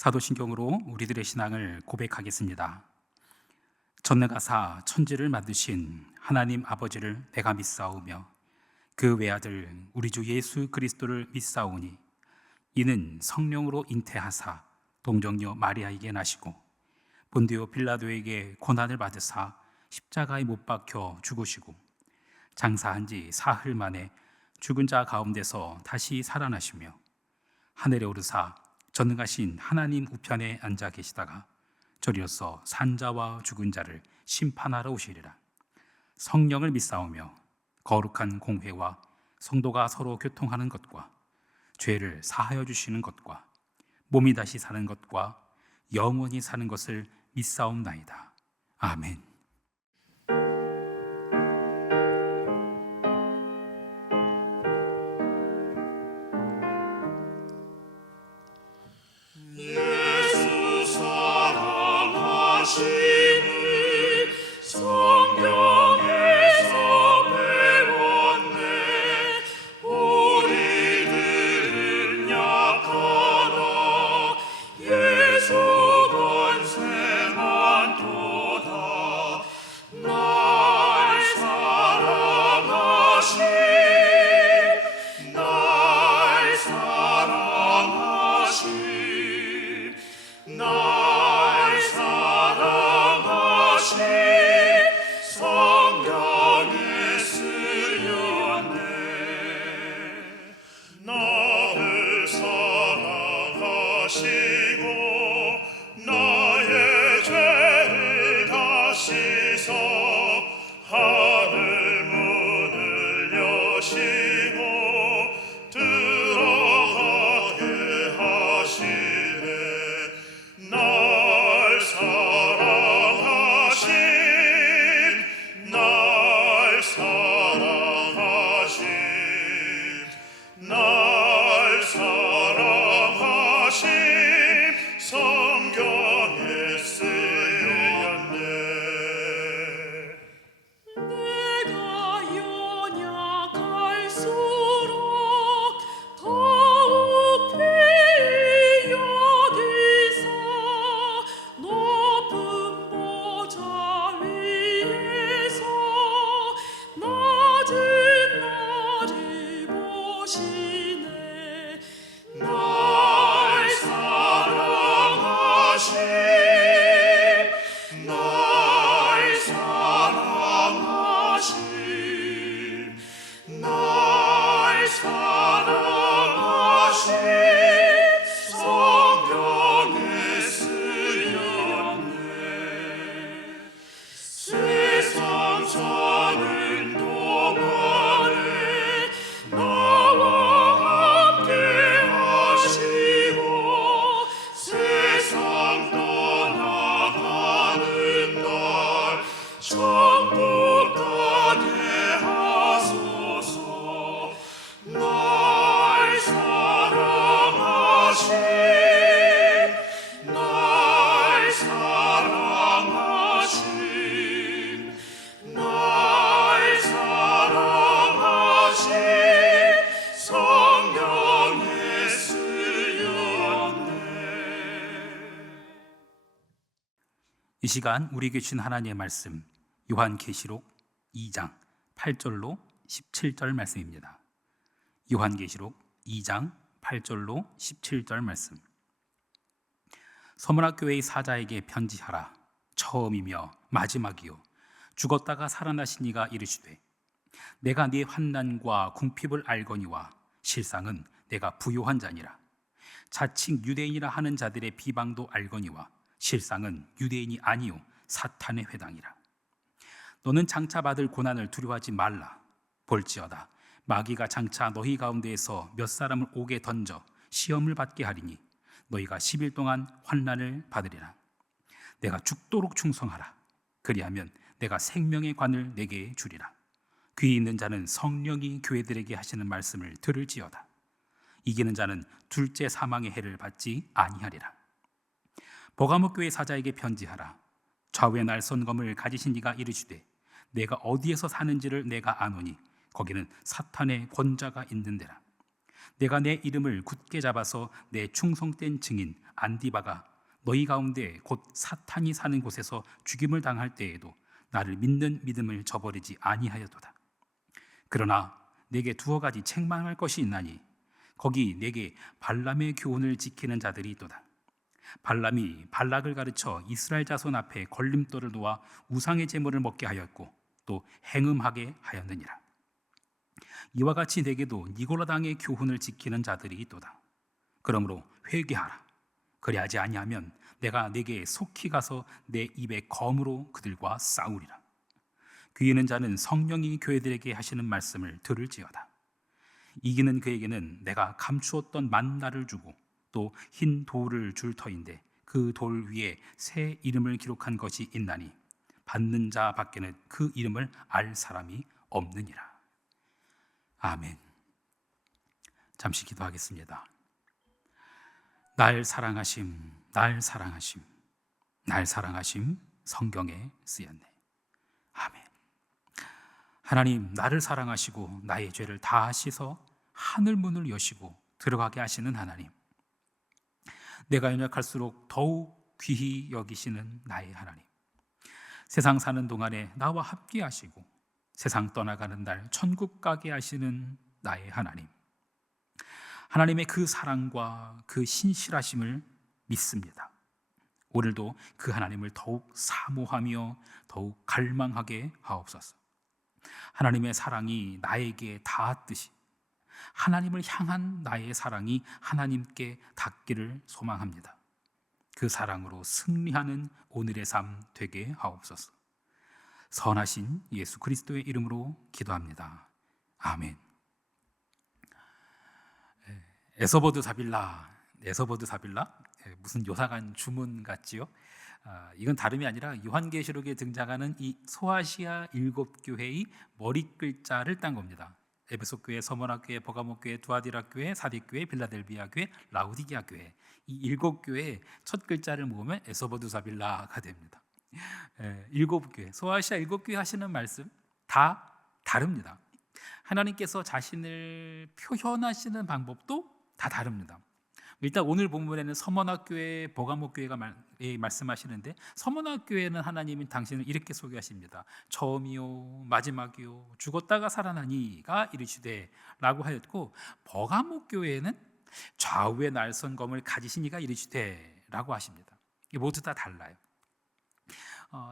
사도신경으로 우리들의 신앙을 고백하겠습니다. 전능하사 천지를 만드신 하나님 아버지를 내가 믿사오며 그 외아들 우리 주 예수 그리스도를 믿사오니 이는 성령으로 잉태하사 동정녀 마리아에게 나시고 본디오 빌라도에게 고난을 받으사 십자가에 못 박혀 죽으시고 장사한 지 사흘 만에 죽은 자 가운데서 다시 살아나시며 하늘에 오르사 전능하신 하나님 우편에 앉아 계시다가 저리로서 산자와 죽은 자를 심판하러 오시리라. 성령을 믿사오며 거룩한 공회와 성도가 서로 교통하는 것과 죄를 사하여 주시는 것과 몸이 다시 사는 것과 영원히 사는 것을 믿사옵나이다. 아멘. 이 시간 우리에게 주신 하나님의 말씀 요한계시록 2장 8절로 17절 말씀입니다. 요한계시록 2장 8절로 17절 말씀. 서문학교회의 사자에게 편지하라. 처음이며 마지막이요 죽었다가 살아나신 이가 이르시되 내가 네 환난과 궁핍을 알거니와 실상은 내가 부요한 자니라. 자칭 유대인이라 하는 자들의 비방도 알거니와 실상은 유대인이 아니요 사탄의 회당이라. 너는 장차 받을 고난을 두려워하지 말라. 볼지어다 마귀가 장차 너희 가운데에서 몇 사람을 옥에 던져 시험을 받게 하리니 너희가 10일 동안 환난을 받으리라. 내가 죽도록 충성하라. 그리하면 내가 생명의 관을 내게 주리라. 귀 있는 자는 성령이 교회들에게 하시는 말씀을 들을지어다. 이기는 자는 둘째 사망의 해를 받지 아니하리라. 버가모 교회 사자에게 편지하라. 좌우의 날선검을 가지신 이가 이르시되 내가 어디에서 사는지를 내가 아노니 거기는 사탄의 권자가 있는 데라. 내가 내 이름을 굳게 잡아서 내 충성된 증인 안디바가 너희 가운데 곧 사탄이 사는 곳에서 죽임을 당할 때에도 나를 믿는 믿음을 저버리지 아니하였도다. 그러나 내게 두어 가지 책망할 것이 있나니 거기 내게 발람의 교훈을 지키는 자들이 있도다. 발람이 발락을 가르쳐 이스라엘 자손 앞에 걸림돌을 놓아 우상의 제물을 먹게 하였고 또 행음하게 하였느니라. 이와 같이 내게도 니고라 당의 교훈을 지키는 자들이 있도다. 그러므로 회개하라. 그리하지 아니하면 내가 내게 속히 가서 내 입의 검으로 그들과 싸우리라. 귀 있는 자는 성령이 교회들에게 하시는 말씀을 들을지어다. 이기는 그에게는 내가 감추었던 만나를 주고 또 흰 돌을 줄 터인데 그 돌 위에 새 이름을 기록한 것이 있나니 받는 자 밖에는 그 이름을 알 사람이 없느니라. 아멘. 잠시 기도하겠습니다. 날 사랑하심, 날 사랑하심, 날 사랑하심 성경에 쓰였네. 아멘. 하나님, 나를 사랑하시고 나의 죄를 다 씻어 하늘 문을 여시고 들어가게 하시는 하나님, 내가 연약할수록 더욱 귀히 여기시는 나의 하나님, 세상 사는 동안에 나와 함께 하시고 세상 떠나가는 날 천국 가게 하시는 나의 하나님, 하나님의 그 사랑과 그 신실하심을 믿습니다. 오늘도 그 하나님을 더욱 사모하며 더욱 갈망하게 하옵소서. 하나님의 사랑이 나에게 닿았듯이 하나님을 향한 나의 사랑이 하나님께 닿기를 소망합니다. 그 사랑으로 승리하는 오늘의 삶 되게 하옵소서. 선하신 예수 그리스도의 이름으로 기도합니다. 아멘. 에서버드 사빌라, 무슨 요상한 주문 같지요? 이건 다름이 아니라 요한계시록에 등장하는 이 소아시아 7교회의 머리 글자를 딴 겁니다. 에베소 교회, 서머나 교회, 버가모 교회, 두아디라 교회, 사디 교회, 빌라델비아 교회, 라우디게아 교회, 이 7교회의 첫 글자를 모으면 에서버드 사빌라가 됩니다. 7교회, 소아시아 7교회 하시는 말씀 다 다릅니다. 하나님께서 자신을 표현하시는 방법도 다 다릅니다. 일단 오늘 본문에는 서머나교회, 버가모교회가 말씀하시는데, 서머나교회는 하나님이 당신을 이렇게 소개하십니다. 처음이요 마지막이요 죽었다가 살아나니가 이르시되 라고 하였고, 버가모교회는 좌우의 날선 검을 가지신 이가 이르시되 라고 하십니다. 모두 다 달라요.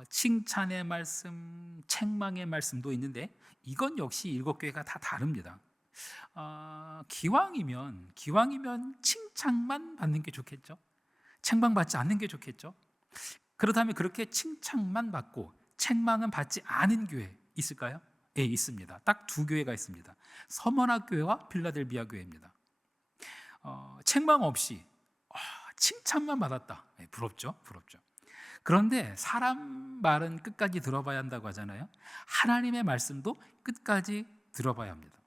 칭찬의 말씀, 책망의 말씀도 있는데 이건 역시 7교회가 다 다릅니다. 기왕이면 칭찬만 받는 게 좋겠죠. 책망받지 않는 게 좋겠죠. 그렇다면 그렇게 칭찬만 받고 책망은 받지 않은 교회 있을까요? 예, 있습니다. 딱 2교회가 있습니다. 서머나 교회와 필라델비아 교회입니다. 책망 없이 칭찬만 받았다. 예, 부럽죠. 그런데 사람 말은 끝까지 들어봐야 한다고 하잖아요. 하나님의 말씀도 끝까지 들어봐야 합니다.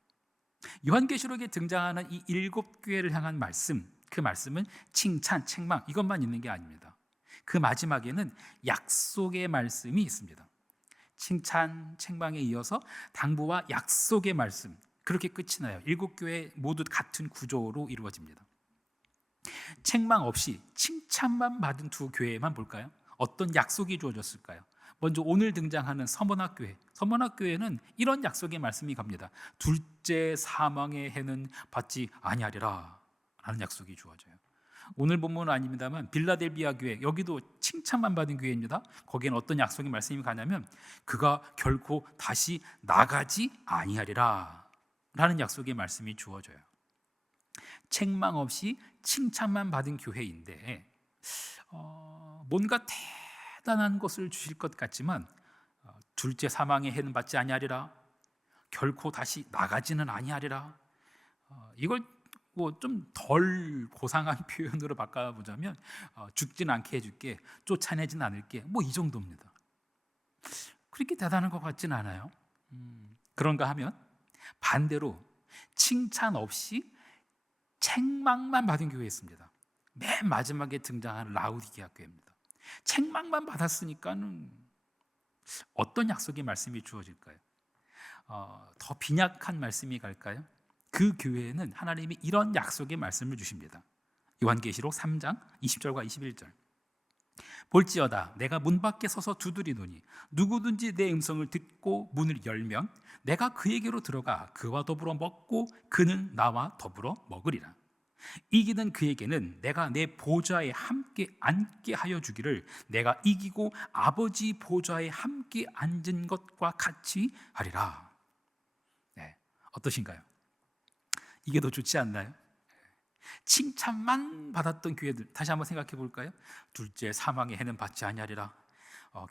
요한계시록에 등장하는 이 7교회를 향한 말씀, 그 말씀은 칭찬, 책망 이것만 있는 게 아닙니다. 그 마지막에는 약속의 말씀이 있습니다. 칭찬, 책망에 이어서 당부와 약속의 말씀, 그렇게 끝이 나요. 7교회 모두 같은 구조로 이루어집니다. 책망 없이 칭찬만 받은 2교회만 볼까요? 어떤 약속이 주어졌을까요? 먼저 오늘 등장하는 서머나교회, 서머나교회는 이런 약속의 말씀이 갑니다. 둘째 사망의 해는 받지 아니하리라 라는 약속이 주어져요. 오늘 본문은 아닙니다만 빌라델비아 교회, 여기도 칭찬만 받은 교회입니다. 거기에는 어떤 약속의 말씀이 가냐면 그가 결코 다시 나가지 아니하리라 라는 약속의 말씀이 주어져요. 책망 없이 칭찬만 받은 교회인데 뭔가 대단한 것을 주실 것 같지만 둘째 사망의 해는 받지 아니하리라, 결코 다시 나가지는 아니하리라, 이걸 뭐 좀 덜 고상한 표현으로 바꿔보자면 죽진 않게 해줄게, 쫓아내진 않을게, 뭐 이 정도입니다. 그렇게 대단한 것 같진 않아요. 그런가 하면 반대로 칭찬 없이 책망만 받은 교회 있습니다. 맨 마지막에 등장하는 라우디게아 교회입니다. 책망만 받았으니까는 어떤 약속의 말씀이 주어질까요? 더 빈약한 말씀이 갈까요? 그 교회에는 하나님이 이런 약속의 말씀을 주십니다. 요한계시록 3장 20절과 21절. 볼지어다 내가 문 밖에 서서 두드리노니 누구든지 내 음성을 듣고 문을 열면 내가 그에게로 들어가 그와 더불어 먹고 그는 나와 더불어 먹으리라. 이기는 그에게는 내가 내 보좌에 함께 앉게 하여 주기를 내가 이기고 아버지 보좌에 함께 앉은 것과 같이 하리라. 네, 어떠신가요? 이게 더 좋지 않나요? 칭찬만 받았던 교회들 다시 한번 생각해 볼까요? 둘째 사망의 해는 받지 아니하리라.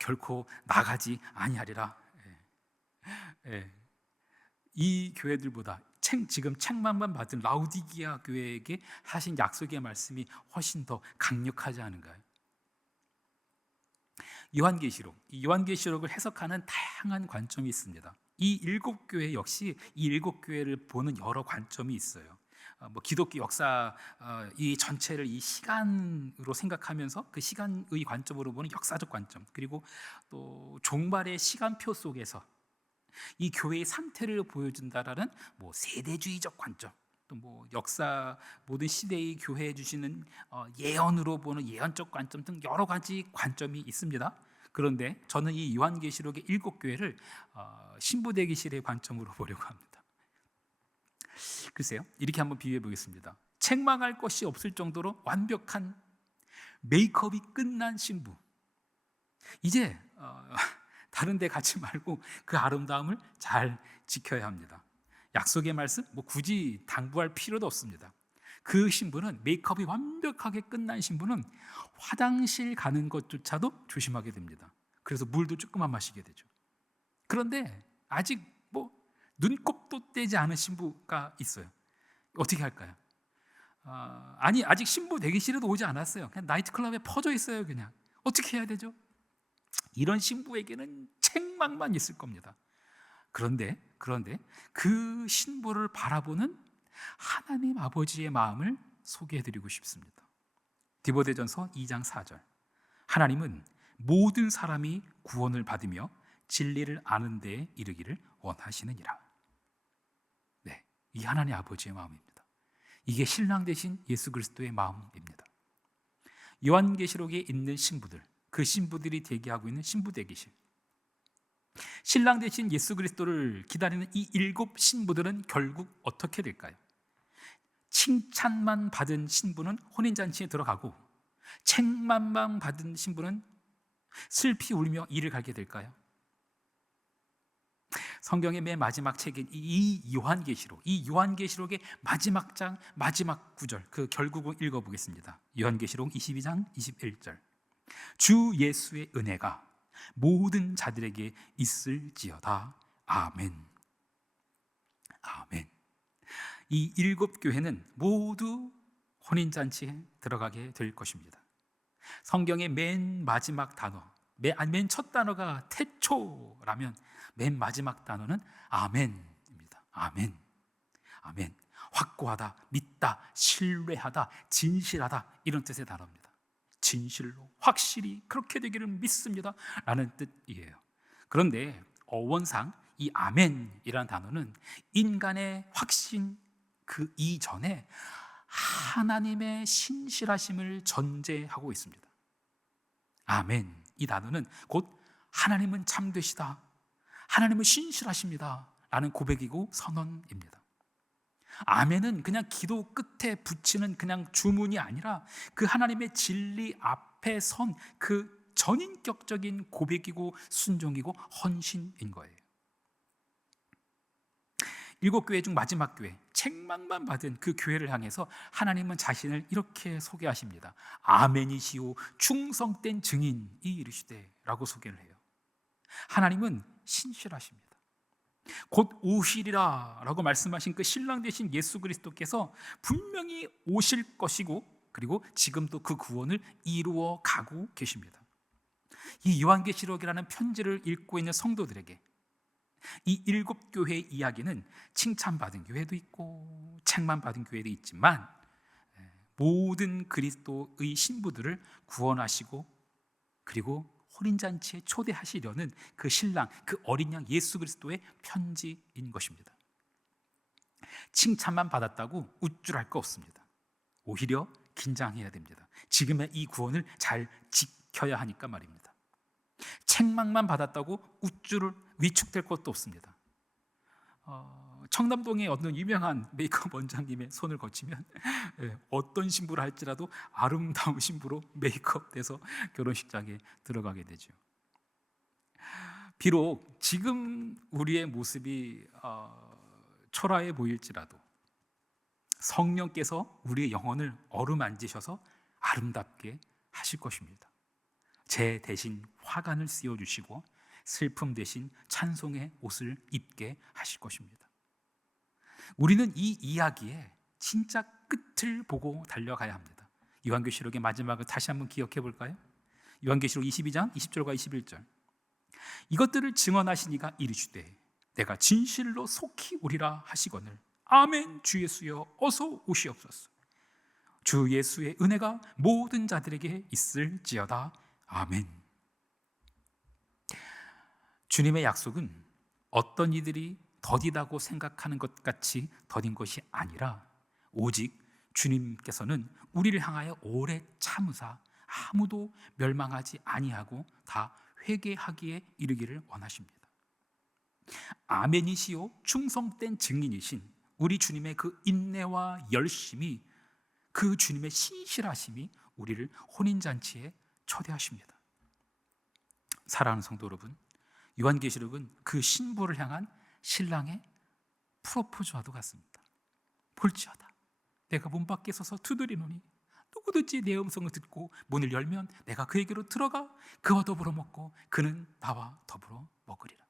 결코 나가지 아니하리라. 예. 이 교회들보다 지금 책망만 받은 라우디기아 교회에게 하신 약속의 말씀이 훨씬 더 강력하지 않은가요? 이 요한계시록을 해석하는 다양한 관점이 있습니다. 이 일곱 교회 역시 이 일곱 교회를 보는 여러 관점이 있어요. 기독교 역사 이 전체를 이 시간으로 생각하면서 그 시간의 관점으로 보는 역사적 관점, 그리고 또 종말의 시간표 속에서 이 교회의 상태를 보여준다라는 세대주의적 관점, 또 역사 모든 시대의 교회에 주시는 예언으로 보는 예언적 관점 등 여러 가지 관점이 있습니다. 그런데 저는 이 요한계시록의 일곱 교회를 신부대기실의 관점으로 보려고 합니다. 글쎄요, 이렇게 한번 비유해 보겠습니다. 책망할 것이 없을 정도로 완벽한 메이크업이 끝난 신부, 이제 다른 데 가지 말고 그 아름다움을 잘 지켜야 합니다. 약속의 말씀 굳이 당부할 필요도 없습니다. 그 신부는, 메이크업이 완벽하게 끝난 신부는 화장실 가는 것조차도 조심하게 됩니다. 그래서 물도 조금만 마시게 되죠. 그런데 아직 눈곱도 떼지 않은 신부가 있어요. 어떻게 할까요? 아직 신부 대기실에도 오지 않았어요. 그냥 나이트클럽에 퍼져 있어요. 그냥 어떻게 해야 되죠? 이런 신부에게는 책망만 있을 겁니다. 그런데 그 신부를 바라보는 하나님 아버지의 마음을 소개해드리고 싶습니다. 디모데전서 2장 4절. 하나님은 모든 사람이 구원을 받으며 진리를 아는 데에 이르기를 원하시느니라. 네, 이 하나님 아버지의 마음입니다. 이게 신랑 되신 예수 그리스도의 마음입니다. 요한계시록에 있는 신부들, 그 신부들이 대기하고 있는 신부 대기실, 신랑 되신 예수 그리스도를 기다리는 이 일곱 신부들은 결국 어떻게 될까요? 칭찬만 받은 신부는 혼인잔치에 들어가고 책망만 받은 신부는 슬피 울며 이를 가게 될까요? 성경의 맨 마지막 책인 이 요한계시록의 마지막 장 마지막 구절, 그 결국을 읽어보겠습니다. 요한계시록 22장 21절. 주 예수의 은혜가 모든 자들에게 있을지어다. 아멘. 아멘. 이 일곱 교회는 모두 혼인잔치에 들어가게 될 것입니다. 성경의 맨 마지막 단어, 맨 첫 단어가 태초라면 맨 마지막 단어는 아멘입니다. 아멘. 아멘. 확고하다, 믿다, 신뢰하다, 진실하다, 이런 뜻의 단어입니다. 진실로, 확실히 그렇게 되기를 믿습니다 라는 뜻이에요. 그런데 어원상 이 아멘이라는 단어는 인간의 확신 그 이전에 하나님의 신실하심을 전제하고 있습니다. 아멘, 이 단어는 곧 하나님은 참되시다, 하나님은 신실하십니다 라는 고백이고 선언입니다. 아멘은 그냥 기도 끝에 붙이는 그냥 주문이 아니라 그 하나님의 진리 앞에 선 그 전인격적인 고백이고 순종이고 헌신인 거예요. 일곱 교회 중 마지막 교회, 책망만 받은 그 교회를 향해서 하나님은 자신을 이렇게 소개하십니다. 아멘이시오 충성된 증인이 이르시되 라고 소개를 해요. 하나님은 신실하십니다. 곧 오시리라 라고 말씀하신 그 신랑 되신 예수 그리스도께서 분명히 오실 것이고, 그리고 지금도 그 구원을 이루어 가고 계십니다. 이 요한계시록이라는 편지를 읽고 있는 성도들에게 이 일곱 교회의 이야기는 칭찬받은 교회도 있고 책망받은 교회도 있지만 모든 그리스도의 신부들을 구원하시고 그리고 혼인잔치에 초대하시려는 그 신랑, 그 어린 양 예수 그리스도의 편지인 것입니다. 칭찬만 받았다고 우쭐할 거 없습니다. 오히려 긴장해야 됩니다. 지금의 이 구원을 잘 지켜야 하니까 말입니다. 책망만 받았다고 위축될 것도 없습니다. 청담동의 어떤 유명한 메이크업 원장님의 손을 거치면 어떤 신부를 할지라도 아름다운 신부로 메이크업돼서 결혼식장에 들어가게 되죠. 비록 지금 우리의 모습이 초라해 보일지라도 성령께서 우리의 영혼을 어루만지셔서 아름답게 하실 것입니다. 제 대신 화관을 씌워주시고 슬픔 대신 찬송의 옷을 입게 하실 것입니다. 우리는 이 이야기의 진짜 끝을 보고 달려가야 합니다. 요한계시록의 마지막을 다시 한번 기억해 볼까요? 요한계시록 22장 20절과 21절. 이것들을 증언하신 이가 이르시되 내가 진실로 속히 오리라 하시거늘 아멘. 주 예수여 어서 오시옵소서. 주 예수의 은혜가 모든 자들에게 있을지어다. 아멘. 주님의 약속은 어떤 이들이 더디다고 생각하는 것 같이 더딘 것이 아니라 오직 주님께서는 우리를 향하여 오래 참으사 아무도 멸망하지 아니하고 다 회개하기에 이르기를 원하십니다. 아멘이시요 충성된 증인이신 우리 주님의 그 인내와 열심이, 그 주님의 신실하심이 우리를 혼인잔치에 초대하십니다. 사랑하는 성도 여러분, 요한계시록은 그 신부를 향한 신랑의 프로포즈와도 같습니다. 볼지어다 내가 문 밖에 서서 두드리노니 누구든지 내 음성을 듣고 문을 열면 내가 그에게로 들어가 그와 더불어 먹고 그는 나와 더불어 먹으리라.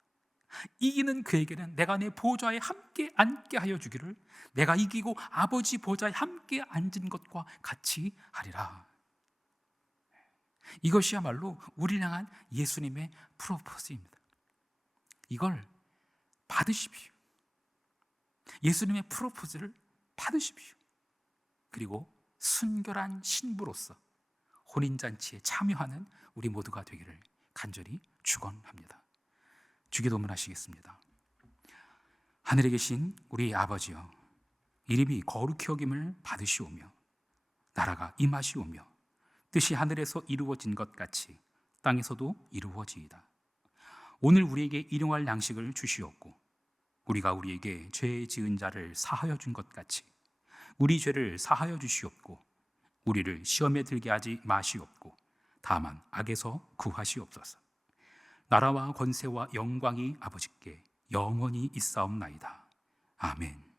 이기는 그에게는 내가 내 보좌에 함께 앉게 하여 주기를 내가 이기고 아버지 보좌에 함께 앉은 것과 같이 하리라. 이것이야말로 우리를 향한 예수님의 프로포즈입니다. 이걸 받으십시오. 예수님의 프로포즈를 받으십시오. 그리고 순결한 신부로서 혼인잔치에 참여하는 우리 모두가 되기를 간절히 축원합니다. 주기도문 하시겠습니다. 하늘에 계신 우리 아버지여, 이름이 거룩히 여김을 받으시오며 나라가 임하시오며 뜻이 하늘에서 이루어진 것 같이 땅에서도 이루어지이다. 오늘 우리에게 일용할 양식을 주시옵고 우리가 우리에게 죄 지은 자를 사하여 준 것 같이 우리 죄를 사하여 주시옵고 우리를 시험에 들게 하지 마시옵고 다만 악에서 구하시옵소서. 나라와 권세와 영광이 아버지께 영원히 있사옵나이다. 아멘.